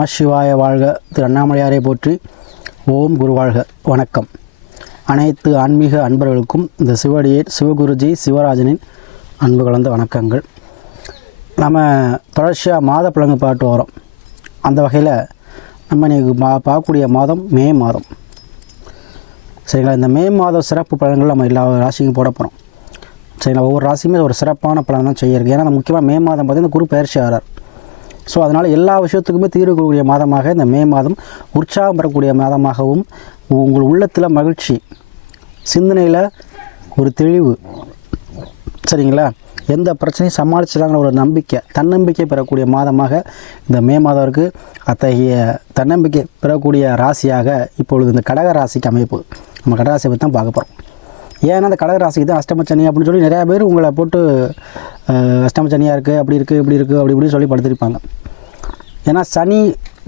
நமசிவாய வாழ்க. திரு அண்ணாமலையாரை போற்றி. ஓம் குரு வாழ்க. வணக்கம். அனைத்து ஆன்மீக அன்பர்களுக்கும் இந்த சிவடியே சிவகுருஜி சிவராஜனின் அன்பு கலந்த வணக்கங்கள். நம்ம தொடர்ச்சியாக மாத பழங்கு பாட்டு வரோம். அந்த வகையில் நம்ம இன்னைக்கு பா பார்க்கக்கூடிய மாதம் மே மாதம். சரிங்களா? இந்த மே மாதம் சிறப்பு பலன்கள் நம்ம எல்லா ராசிக்கும் போட போகிறோம் சரிங்களா? ஒவ்வொரு ராசியுமே ஒரு சிறப்பான பலன் தான் செய்யிருக்கு ஏன்னா முக்கியமாக மே மாதம் பார்த்தீங்கன்னா குரு பயிற்சி ஆகிறார் ஸோ அதனால் எல்லா விஷயத்துக்குமே தீர்வு கூடிய மாதமாக இந்த மே மாதம் உற்சாகம் பெறக்கூடிய மாதமாகவும் உங்கள் உள்ளத்தில் மகிழ்ச்சி சிந்தனையில் ஒரு தெளிவு சரிங்களா? எந்த பிரச்சனையும் சமாளிச்சிடாங்கிற ஒரு நம்பிக்கை தன்னம்பிக்கை பெறக்கூடிய மாதமாக இந்த மே மாதம் இருக்குது அத்தகைய தன்னம்பிக்கை பெறக்கூடிய ராசியாக இப்பொழுது இந்த கடக ராசிக்கு அமைப்பு. நம்ம கடகராசியை பற்றி தான் பார்க்க போகிறோம் ஏன்னா அந்த கடகராசிக்கு தான் அஷ்டமச்சனி அப்படின்னு சொல்லி நிறையா பேர் உங்களை போட்டு அஷ்டம அஷ்டமச்சனியாக இருக்குது அப்படி இருக்குது இப்படி இருக்குது அப்படி இப்படின்னு சொல்லி படுத்திருப்பாங்க. ஏன்னா சனி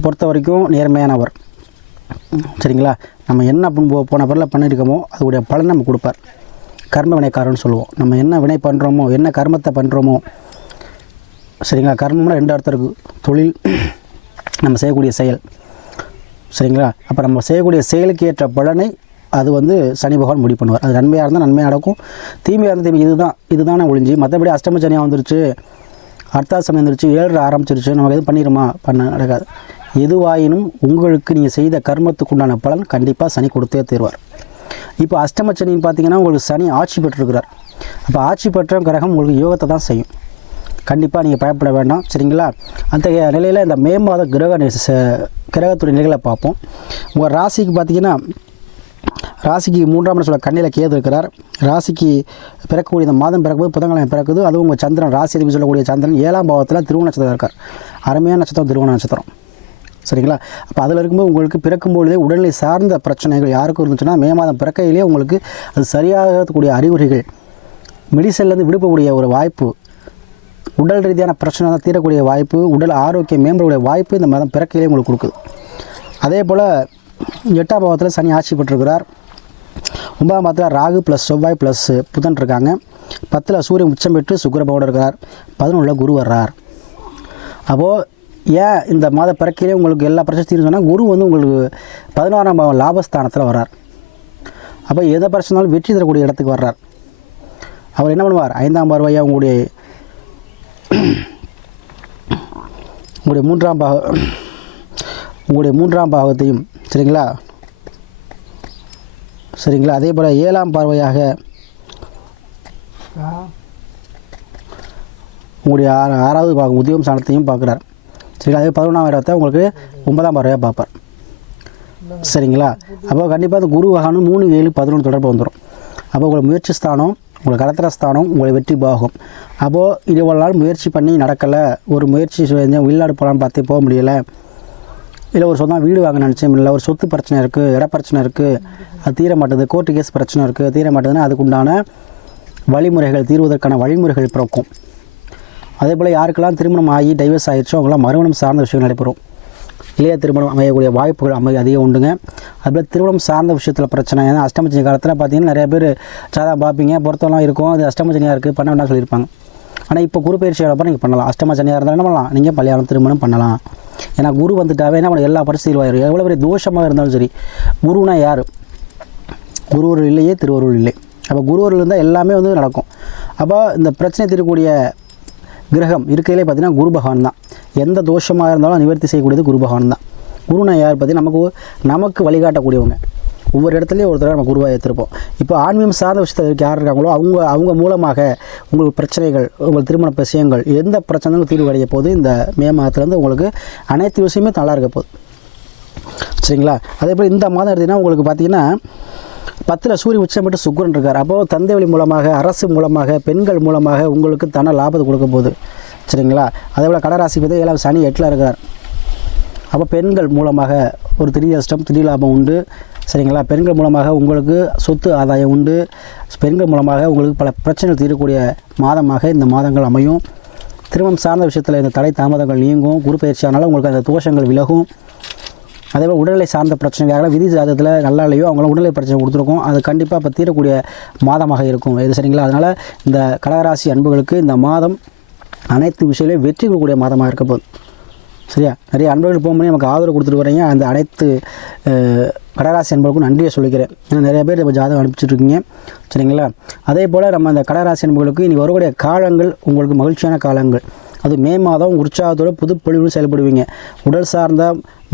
பொறுத்த வரைக்கும் நேர்மையானவர். சரிங்களா? நம்ம என்ன போன பிறகு பண்ணியிருக்கோமோ அதோடைய பலன் நம்ம கொடுப்பார். கர்ம வினைக்காரன்னு சொல்லுவோம். நம்ம என்ன வினை பண்ணுறோமோ என்ன கர்மத்தை பண்ணுறோமோ சரிங்களா? கர்மம்னா ரெண்டு அர்த்தம் இருக்குது தொழில் நம்ம செய்யக்கூடிய செயல். சரிங்களா? அப்போ நம்ம செய்யக்கூடிய செயலுக்கு ஏற்ற பலனை அது வந்து சனி பகவான் முடிவு பண்ணுவார். அது நன்மையாக இருந்தால் நன்மையாக நடக்கும். தீமையாக இருந்தால் தீமை. இதுதான் இதுதானே ஒழிஞ்சு மற்றபடி அஷ்டம சனியாக வந்துருச்சு அர்த்தாசனம் வந்துருச்சு ஏழு ஆரம்பிச்சிருச்சு நமக்கு எதுவும் பண்ணிடுமா பண்ண நடக்காது. எதுவாயினும் உங்களுக்கு நீங்கள் செய்த கர்மத்துக்குண்டான பலன் கண்டிப்பாக சனி கொடுத்தே தருவார். இப்போ அஷ்டம சனின்னு பார்த்தீங்கன்னா உங்களுக்கு சனி ஆட்சி பெற்றிருக்கிறார். அப்போ ஆட்சி பெற்ற கிரகம் உங்களுக்கு யோகத்தை தான் செய்யும். கண்டிப்பாக நீங்கள் பயப்பட வேண்டாம் சரிங்களா? அந்த நிலையில் இந்த மே மாத கிரக ச- கிரகத்துடைய நிலைகளை பார்ப்போம். உங்கள் ராசிக்கு பார்த்தீங்கன்னா ராசிக்கு மூன்றாம் இடம் சொல்ல கண்ணில் கேது இருக்கிறார். ராசிக்கு பிறக்கக்கூடிய இந்த மாதம் பிறக்கும்போது புதன்கிழமை பிறக்குது. அதுவும் உங்கள் சந்திரன் ராசி அதிபதி சொல்லக்கூடிய சந்திரன் ஏழாம் பாவத்தில் திருவண நட்சத்திரம் இருக்கார். அருமையான நட்சத்திரம் திருவண நட்சத்திரம். சரிங்களா? அப்போ அதில் இருக்கும்போது உங்களுக்கு பிறக்கும்பொழுதே உடல்நிலை சார்ந்த பிரச்சனைகள் யாருக்கும் இருந்துச்சுன்னா மே மாதம் பிறக்கையிலே உங்களுக்கு அது சரியாகக்கூடிய அறிகுறிகள் மெடிசன்லேருந்து விடுபடக்கூடிய ஒரு வாய்ப்பு உடல் ரீதியான பிரச்சனை தான் தீரக்கூடிய வாய்ப்பு உடல் ஆரோக்கியம் மேம்படக்கூடிய வாய்ப்பு இந்த மாதம் பிறக்கையிலே உங்களுக்கு கொடுக்குது. அதே போல் எட்டாம் பாவத்தில் சனி ஆட்சி பெற்றிருக்கிறார். ஒன்பதாம் பாதத்தில் ராகு ப்ளஸ் செவ்வாய் ப்ளஸ் புதன் இருக்காங்க. பத்தில் சூரியன் உச்சம் பெற்று சுக்கிரபவோடு இருக்கிறார் பதினொன்றில் குரு வர்றார். அப்போது ஏன் இந்த மாத பிறக்கையிலே உங்களுக்கு எல்லா பிரச்சனையும் சொன்னால் குரு வந்து உங்களுக்கு பதினாறாம் பாவம் லாபஸ்தானத்தில் வர்றார். அப்போ எதை பிரச்சனாலும் வெற்றி தரக்கூடிய இடத்துக்கு வர்றார். அவர் என்ன பண்ணுவார்? ஐந்தாம் பார்வையாக உங்களுடைய உங்களுடைய மூன்றாம் பாக உங்களுடைய மூன்றாம் பாகத்தையும் சரிங்களா? சரிங்களா? அதே போல் ஏழாம் பார்வையாக உங்களுடைய ஆறு ஆறாவது பாகம் உத்தியோகம் ஸ்தானத்தையும் பார்க்குறார். சரிங்களா? அதே பதினொன்றாம் இடத்தை உங்களுக்கு ஒன்பதாம் பார்வையாக பார்ப்பார். சரிங்களா? அப்போ கண்டிப்பாக அந்த குரு வகானம் மூணு ஏழு பதினொன்று தொடர்பு வந்துடும் அப்போ உங்களை முயற்சி ஸ்தானம் உங்களை கடத்திர ஸ்தானம் உங்களை வெற்றி பாகம். அப்போது இருபது நாள் முயற்சி பண்ணி நடக்கலை. ஒரு முயற்சி செஞ்சேன் வெளிநாடு போகலான்னு பார்த்து போக முடியலை. இல்லை ஒரு சொந்தம் வீடு வாங்க நினச்சேன். இல்லை ஒரு சொத்து பிரச்சனை இருக்குது இட பிரச்சனை இருக்குது அது தீர மாட்டுது கோர்ட்டு கேஸ் பிரச்சனை இருக்குது தீர மாட்டுதுன்னா அதுக்குண்டான வழிமுறைகள் தீர்வதற்கான வழிமுறைகள் பிறக்கும். அதே போல் யாருக்கெல்லாம் திருமணம் ஆகி டைவர்ஸ் ஆகிடுச்சோ அவங்களாம் மறுமணம் சார்ந்த விஷயங்கள் நடைபெறும். இளைய திருமணம் அமையக்கூடிய வாய்ப்புகள் அமைய அதிகம் உண்டுங்க. அதுபோல் திருமணம் சார்ந்த விஷயத்தில் பிரச்சனை ஏன்னா அஷ்டமச்சனி காலத்தில் பார்த்தீங்கன்னா நிறைய பேர் சாதா பார்ப்பீங்க பொருத்தம்லாம் இருக்கும். அது அஷ்டமச்சனியாக இருக்குது பண்ண வேண்டாம் சொல்லியிருப்பாங்க. ஆனால் இப்போ குரு பயிற்சி அப்புறம் நீங்கள் பண்ணலாம். அஷ்டமச்சனியாக இருந்தால் என்ன பண்ணலாம்? நீங்கள் பள்ளியாளம் திருமணம் பண்ணலாம். ஏன்னா குரு வந்துட்டாவே என்ன பண்ண எல்லா பரிசு ஆயிரும் எவ்வளோ பெரிய தோஷமாக இருந்தாலும் சரி குருனா யார்? குருவருள் இல்லையே திருவருள் இல்லை. அப்போ குருவருள் இருந்தால் எல்லாமே வந்து நடக்கும். அப்போ இந்த பிரச்சனை தீரக்கூடிய கிரகம் இருக்கையிலே பார்த்தீங்கன்னா குரு பகவான் தான். எந்த தோஷமாக இருந்தாலும் நிவர்த்தி செய்யக்கூடியது குரு பகவான் தான். குருனா யார் பார்த்தீங்கன்னா நமக்கு நமக்கு வழிகாட்டக்கூடியவங்க. ஒவ்வொரு இடத்துலையும் ஒருத்தர நம்ம குருவாக ஏற்றிருப்போம் இப்போ ஆன்மீகம் சார்ந்த விஷயத்தில் யார் இருக்காங்களோ அவங்க அவங்க மூலமாக உங்களுக்கு பிரச்சனைகள் உங்கள் திருமண விஷயங்கள் எந்த பிரச்சனைகளும் தீர்வு கிடைக்க போது இந்த மே மாதத்துலேருந்து உங்களுக்கு அனைத்து விஷயமே நல்லா இருக்க போகுது. சரிங்களா? அதே போல் இந்த மாதம் எடுத்தீங்கன்னா உங்களுக்கு பார்த்தீங்கன்னா பத்தில் சூரிய உச்சம் பெற்று சுக்கிரன் இருக்கார். அப்போது தந்தை வழி மூலமாக அரசு மூலமாக பெண்கள் மூலமாக உங்களுக்கு தன லாபத்தை கொடுக்க போகுது. சரிங்களா? அதே போல் கடராசி பற்றி ஏழாம் சனி எட்டில் இருக்கிறார் அப்போ பெண்கள் மூலமாக ஒரு திடீர் அஷ்டம் திடீர் லாபம் உண்டு. சரிங்களா? பெண்கள் மூலமாக உங்களுக்கு சொத்து ஆதாயம் உண்டு. பெண்கள் மூலமாக உங்களுக்கு பல பிரச்சனைகள் தீரக்கூடிய மாதமாக இந்த மாதங்கள் அமையும். திருமணம் சார்ந்த விஷயத்தில் இந்த தடை தாமதங்கள் நீங்கும். குரு பயிற்சியானாலும் உங்களுக்கு அந்த தோஷங்கள் விலகும். அதேபோல் உடல்நிலை சார்ந்த பிரச்சனைக்காக விதி ஜாதகத்தில் நல்லா இல்லையோ அவங்களும் உடல்நிலை பிரச்சனை கொடுத்துருக்கோம். அது கண்டிப்பாக இப்போ தீரக்கூடிய மாதமாக இருக்கும். இது சரிங்களா? அதனால் இந்த கடகராசி அன்புகளுக்கு இந்த மாதம் அனைத்து விஷயங்களையும் வெற்றி கொடுக்கக்கூடிய மாதமாக இருக்க போகுது. சரியா? நிறைய அன்பர்கள் போகும்போது நமக்கு ஆதரவு கொடுத்துட்டு வரீங்க அந்த அனைத்து அஹ், கடகராசி அன்பர்களுக்கும் நன்றியை சொல்லிக்கிறேன். ஏன்னா நிறைய பேர் இப்போ ஜாதகம் அனுப்பிச்சிருக்கீங்க சரிங்களா? அதே போல் நம்ம அந்த கடகராசி அன்பர்களுக்கு இனி வரக்கூடிய காலங்கள் உங்களுக்கு மகிழ்ச்சியான காலங்கள். அது மே மாதம் உற்சாகத்தோட புதுப்பொழிவு செயல்படுவீங்க. உடல் சார்ந்த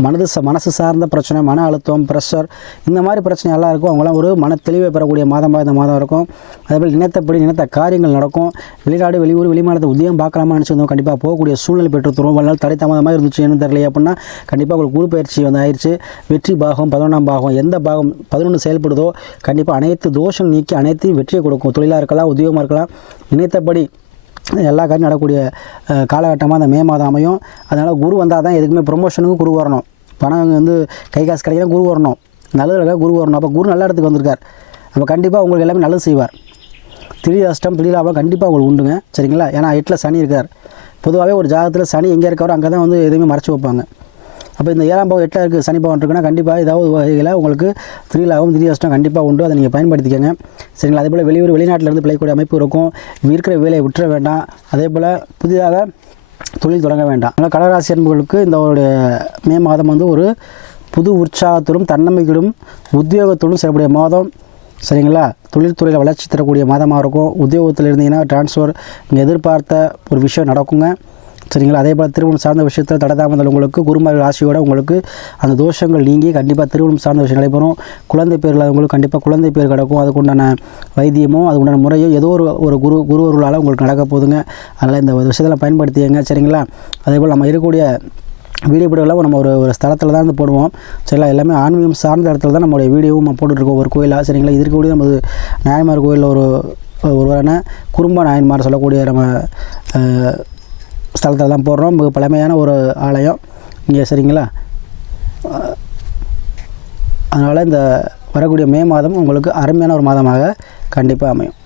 மனது ச மனசு சார்ந்த பிரச்சனை மன அழுத்தம் ப்ரெஷர் இந்த மாதிரி பிரச்சனை எல்லாம் இருக்கும். அவங்களாம் ஒரு மன தெளிவை பெறக்கூடிய மாதமாக இந்த மாதம் இருக்கும். அதேபோல் நினைத்தபடி நினைத்த காரியங்கள் நடக்கும். வெளிநாடு வெளியூர் வெளிமாநிலத்தை உதயம் பார்க்கலாமா நினச்சிருந்தோம் கண்டிப்பாக போகக்கூடிய சூழ்நிலை பெற்று தரும் ஒரு நாள் தடை தாமதமாக இருந்துச்சு. என்ன தெரியல அப்படின்னா கண்டிப்பாக உங்களுக்கு குரு பயிற்சி வந்து ஆயிடுச்சு வெற்றி பாகம் பதினொன்றாம் பாகம் எந்த பாகம் பதினொன்று செயல்படுதோ கண்டிப்பாக அனைத்து தோஷம் நீக்கி அனைத்தையும் வெற்றியை கொடுக்கும். தொழிலாக இருக்கலாம் உத்தியோகமாக இருக்கலாம். நினைத்தபடி எல்லா காரியம் நடக்கூடிய காலகட்டமாக அந்த மே மாதம் அமையும். அதனால் குரு வந்தால் தான் எதுக்குமே ப்ரொமோஷனுக்கும் குரு வரணும். பணம் வந்து கை காசு கிடைக்கலாம் குரு வரணும். நல்லதுக்காக குரு வரணும். அப்போ குரு நல்ல இடத்துக்கு வந்திருக்கார். அப்போ கண்டிப்பாக உங்களுக்கு எல்லாமே நல்லது செய்வார். திடீர் அஷ்டம் திடீர் லாபம் கண்டிப்பாக உங்களுக்கு உண்டுங்க. சரிங்களா? ஏன்னா எட்டில் சனி இருக்கார். பொதுவாகவே ஒரு ஜாதகத்தில் சனி எங்கே இருக்காரோ அங்கே தான் வந்து எதுவுமே மறைச்சி வைப்பாங்க. அப்போ இந்த ஏழாம் பாவம் எட்டில் இருக்குது சனி பவன் இருக்குன்னா கண்டிப்பாக ஏதாவது வகையில் உங்களுக்கு திடீர் த்ரீ அஷ்டம் கண்டிப்பாக உண்டு. அதை நீங்கள் பயன்படுத்திக்கங்க. சரிங்களா? அதே போல் வெளியூர் வெளிநாட்டிலேருந்து பிழைக்கூடிய அமைப்பு இருக்கும். இருக்கிற வேலையை விட்டுற வேண்டாம். அதே போல் புதிதாக தொழில் தொடங்க வேண்டாம். ஆனால் கடகராசி அன்புகளுக்கு இந்த ஒரு மே மாதம் வந்து ஒரு புது உற்சாகத்திலும் தன்னம்பிக்கையிலும் உத்தியோகத்தோடும் செய்யக்கூடிய மாதம். சரிங்களா? தொழில்துறையில் வளர்ச்சி தரக்கூடிய மாதமாக இருக்கும். உத்தியோகத்தில் இருந்தீங்கன்னா ட்ரான்ஸ்ஃபர் நீங்கள் எதிர்பார்த்த ஒரு விஷயம் நடக்குங்க. சரிங்களா? அதே போல் திருமணம் சார்ந்த விஷயத்தில் தடதாமதல் உங்களுக்கு குருமார்கள் ராசியோட உங்களுக்கு அந்த தோஷங்கள் நீங்கி கண்டிப்பாக திருமணம் சார்ந்த விஷயம் நடைபெறும். குழந்தை பேரில் உங்களுக்கு கண்டிப்பாக குழந்தை பேர் கிடக்கும். அதுக்குண்டான வைத்தியமோ அதுக்குண்டான முறையோ ஏதோ ஒரு ஒரு குரு குருவர்களால் உங்களுக்கு நடக்க போகுதுங்க அதனால் இந்த விஷயத்தெல்லாம் பயன்படுத்தியங்க சரிங்களா? அதே போல் நம்ம இருக்கக்கூடிய வீடியோ போடுறதுலாம் நம்ம ஒரு ஒரு ஸ்தலத்தில் தான் வந்து போடுவோம். சரிங்களா? எல்லாமே ஆன்மீகம் சார்ந்த இடத்துல தான் நம்மளுடைய வீடியோவும் நம்ம போட்டுட்ருக்கோம். ஒரு கோயிலாக சரிங்களா? இது இருக்கக்கூடிய நமது நாயன்மார் கோயிலில் ஒரு ஒருவரான குறும்ப நாயன்மார் சொல்லக்கூடிய நம்ம ஸ்தலத்தில் தான் போடுறோம் மிக பழமையான ஒரு ஆலயம். இங்கே சரிங்களா? அதனால் இந்த வரக்கூடிய மே மாதம் உங்களுக்கு அருமையான ஒரு மாதமாக கண்டிப்பாக அமையும்.